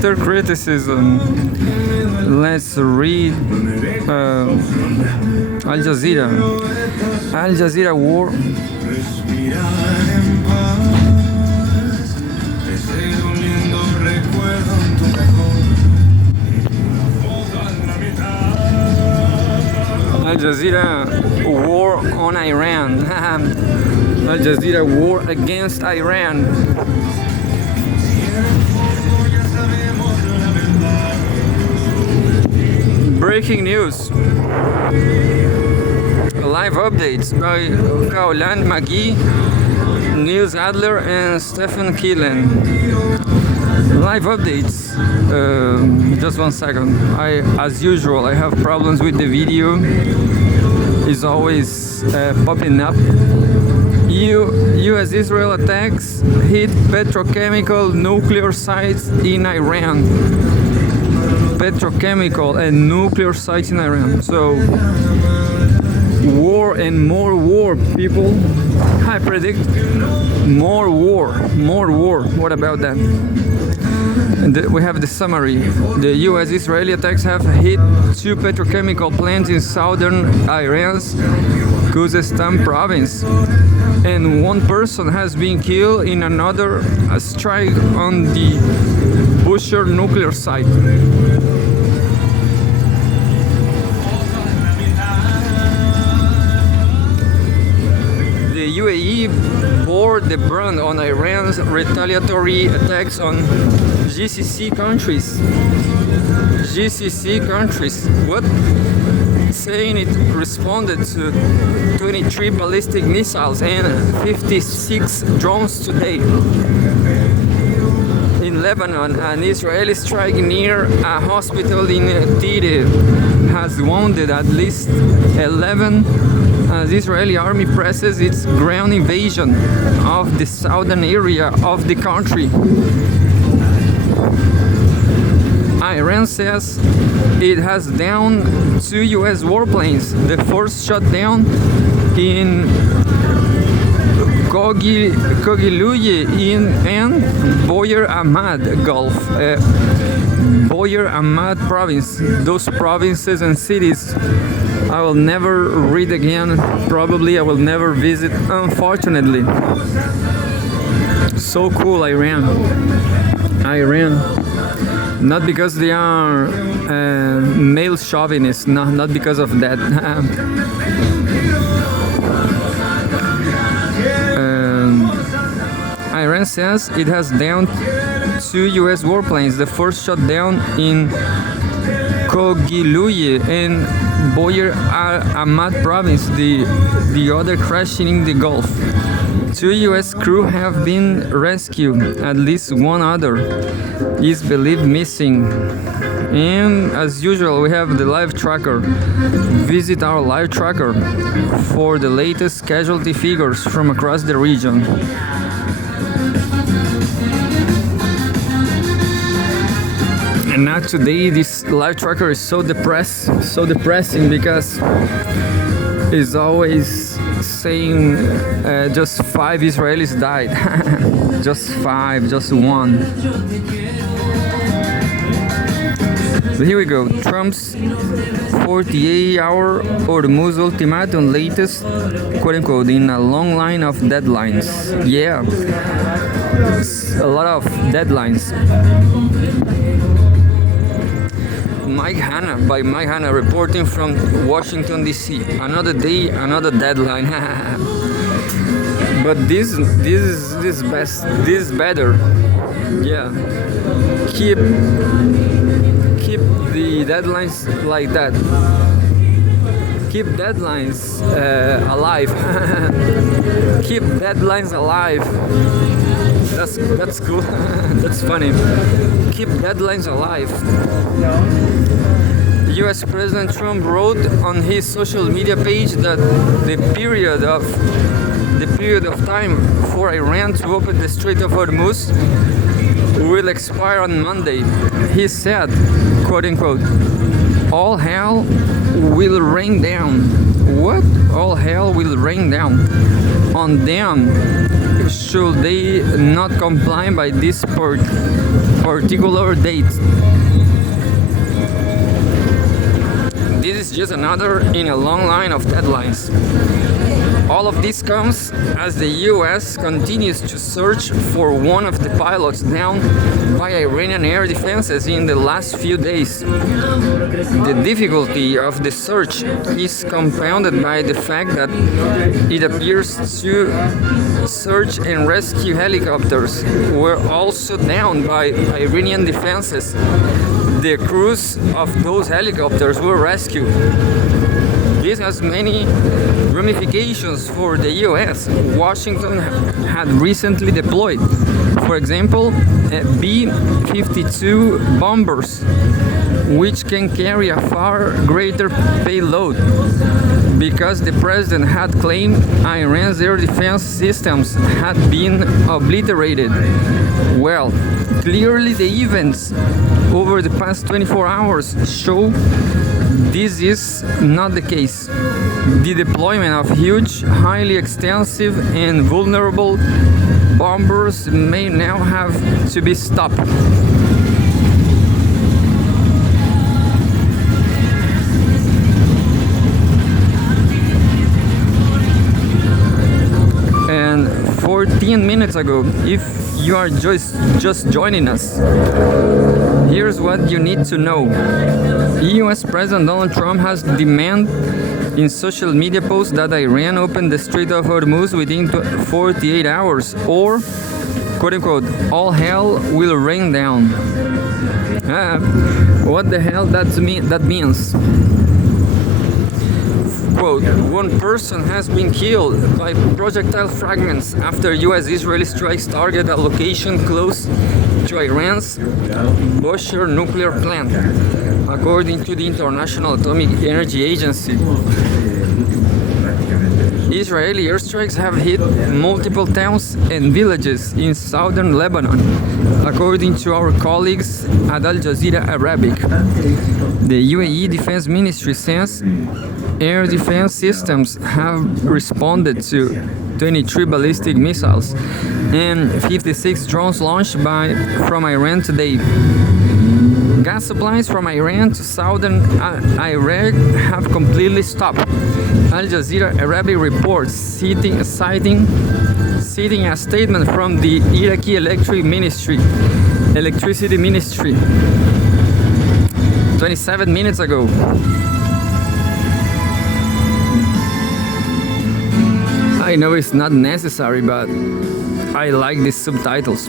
Twitter criticism. Let's read Al Jazeera. Al Jazeera war. Al Jazeera war on Iran. Al Jazeera war against Iran. Breaking news. Live updates by Kaulan Magee, Niels Adler, and Stephen Keelan. Live updates. Just 1 second. As usual, I have problems with the video. It's always popping up. U.S.-Israel attacks hit petrochemical nuclear sites in Iran. Petrochemical and nuclear sites in Iran. So, war and more war, people. I predict more war. More war. What about that? And we have the summary. The U.S.-Israeli attacks have hit 2 petrochemical plants in southern Iran's Khuzestan province, and 1 person has been killed in another strike on the Bushehr nuclear site. The UAE bore the brunt on Iran's retaliatory attacks on GCC countries. GCC countries. What? Saying it responded to 23 ballistic missiles and 56 drones today. In Lebanon, an Israeli strike near a hospital in Tire has wounded at least 11 as the Israeli army presses its ground invasion of the southern area of the country. Iran says it has downed 2 U.S. warplanes. The first shot down in Kogiluye and Boyer Ahmad Gulf. Boyer Ahmad province. Those provinces and cities I will never read again. Probably I will never visit, unfortunately. So cool, Iran. Not because they are male chauvinists, not because of that. Iran says it has downed 2 U.S. warplanes. The first shot down in Kogiluye and Boyer Ahmad province, the other crashing in the Gulf. 2 U.S. crew have been rescued. At least 1 other is believed missing. And as usual, we have the live tracker. Visit our live tracker for the latest casualty figures from across the region. And now today, this live tracker is so depressing because it's always saying just 5 Israelis died. Just 5, just 1. So here we go. Trump's 48-hour Hormuz ultimatum, latest, quote-unquote, in a long line of deadlines. Yeah, a lot of deadlines. Mike Hanna reporting from Washington D.C. Another day, another deadline. But this is best. This is better. Yeah. Keep the deadlines like that. Keep deadlines alive. Keep deadlines alive. That's cool. That's funny. Keep deadlines alive. U.S. President Trump wrote on his social media page that the period of time for Iran to open the Strait of Hormuz will expire on Monday. He said, quote unquote, all hell will rain down. What? All hell will rain down on them should they not comply by this particular date. This is just another in a long line of deadlines. All of this comes as the US continues to search for one of the pilots down by Iranian air defenses in the last few days. The difficulty of the search is compounded by the fact that it appears two search and rescue helicopters were also down by Iranian defenses. The crews of those helicopters were rescued. This has many ramifications for the US. Washington had recently deployed, for example, B-52 bombers, which can carry a far greater payload. Because the president had claimed Iran's air defense systems had been obliterated. Well, clearly the events over the past 24 hours show this is not the case. The deployment of huge, highly extensive and vulnerable bombers may now have to be stopped. And 14 minutes ago, if you are just joining us, here's what you need to know. US President Donald Trump has demanded in social media posts that Iran open the Strait of Hormuz within 48 hours or, quote unquote, all hell will rain down. What the hell that means? Quote, one person has been killed by projectile fragments after US-Israeli strikes target a location close to Iran's Bushehr nuclear plant, according to the International Atomic Energy Agency. Israeli airstrikes have hit multiple towns and villages in southern Lebanon, according to our colleagues at Al Jazeera Arabic. The UAE Defense Ministry says air defense systems have responded to 23 ballistic missiles and 56 drones launched from Iran today. Gas supplies from Iran to southern Iraq have completely stopped. Al Jazeera Arabic reports citing a statement from the Iraqi Electricity Ministry 27 minutes ago. I know it's not necessary, but I like these subtitles.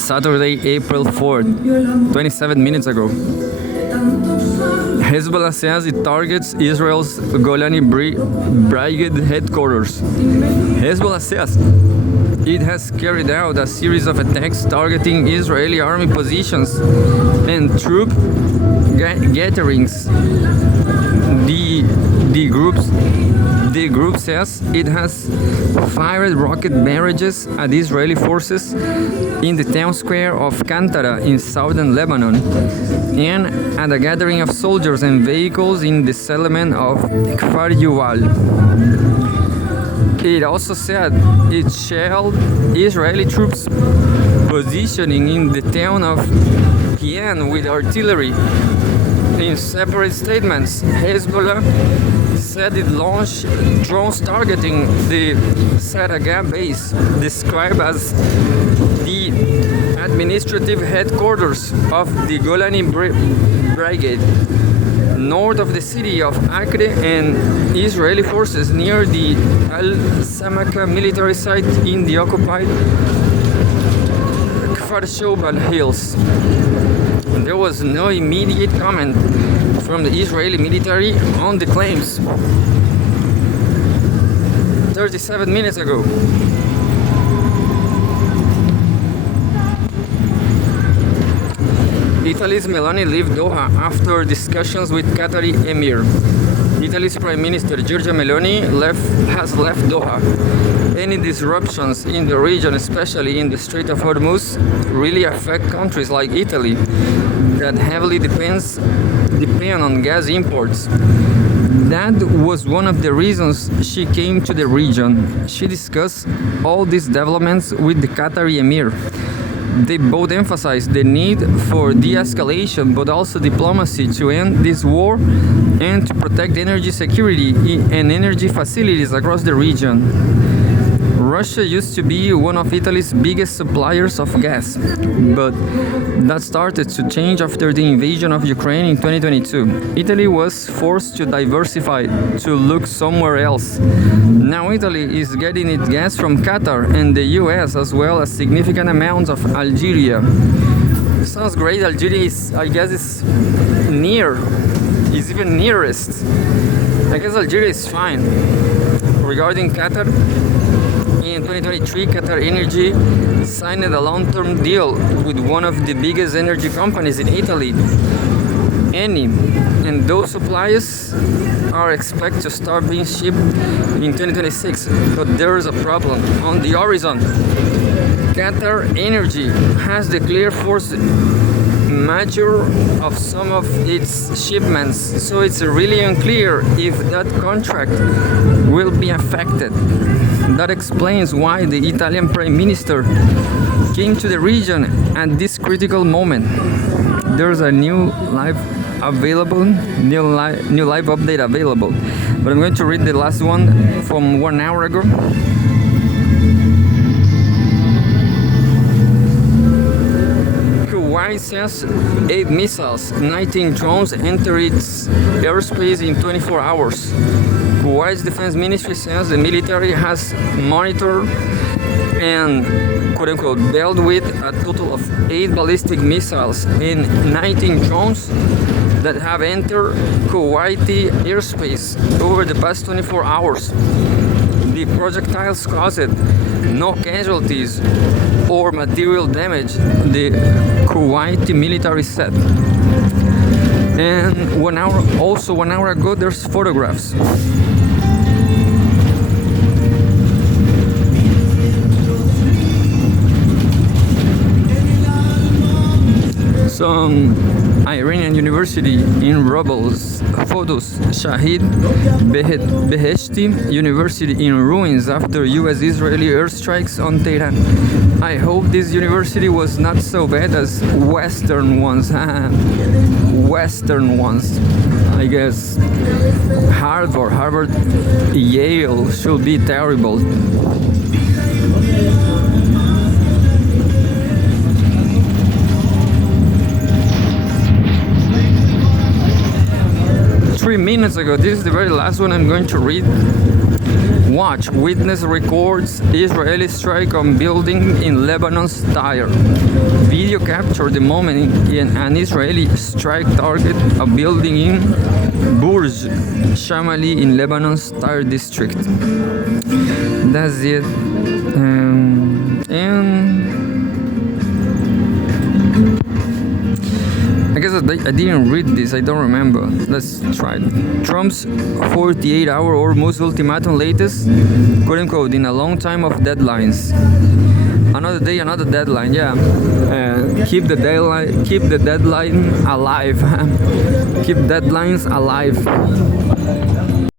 Saturday, April 4th, 27 minutes ago. Hezbollah says it targets Israel's Golani Brigade headquarters. Hezbollah says it has carried out a series of attacks targeting Israeli army positions and troop gatherings. The group says it has fired rocket barrages at Israeli forces in the town square of Kantara in southern Lebanon and at a gathering of soldiers and vehicles in the settlement of Kfar Yuval. It also said it shelled Israeli troops positioning in the town of Kian with artillery. In separate statements, Hezbollah said it launched drones targeting the Saraga base, described as the administrative headquarters of the Golani Brigade, north of the city of Acre, and Israeli forces near the Al-Samaka military site in the occupied Kfar Shobal hills. There was no immediate comment from the Israeli military on the claims. 37 minutes ago. Italy's Meloni left Doha after discussions with Qatari Emir. Italy's Prime Minister Giorgia Meloni has left Doha. Any disruptions in the region, especially in the Strait of Hormuz, really affect countries like Italy that heavily depend on gas imports. That was one of the reasons she came to the region. She discussed all these developments with the Qatari Emir. They both emphasized the need for de-escalation, but also diplomacy to end this war and to protect energy security and energy facilities across the region. Russia used to be one of Italy's biggest suppliers of gas, but that started to change after the invasion of Ukraine in 2022. Italy was forced to diversify, to look somewhere else. Now Italy is getting its gas from Qatar and the US, as well as significant amounts of Algeria. Sounds great. Algeria is, I guess, is even nearest. I guess Algeria is fine. Regarding Qatar, in 2023, Qatar Energy signed a long-term deal with one of the biggest energy companies in Italy, Eni, and those supplies are expected to start being shipped in 2026. But there is a problem on the horizon. Qatar Energy has declared force majeure of some of its shipments, so it's really unclear if that contract will be affected. That explains why the Italian Prime Minister came to the region at this critical moment. There's a new live update available, but I'm going to read the last one from 1 hour ago. Kuwait sends 8 missiles, 19 drones enter its airspace in 24 hours. Kuwait's defense ministry says the military has monitored and quote-unquote dealt with a total of 8 ballistic missiles and 19 drones that have entered Kuwaiti airspace over the past 24 hours. The projectiles caused no casualties or material damage, the Kuwaiti military said. And 1 hour ago, there's photographs. Some Iranian university in rubbles. Photos. Shahid Beheshti University in ruins after US-Israeli airstrikes on Tehran. I hope this university was not so bad as Western ones. Western ones. I guess Harvard, Yale should be terrible. Minutes ago, this is the very last one I'm going to read. Watch, witness records Israeli strike on building in Lebanon's Tyre. Video captured the moment an Israeli strike target a building in Burj Shamali in Lebanon's Tyre district. That's it. And I guess I didn't read this, I don't remember. Let's try it. Trump's 48-hour Hormuz ultimatum latest, quote-unquote, in a long time of deadlines. Another day, another deadline, yeah. Keep the deadline alive. Keep deadlines alive.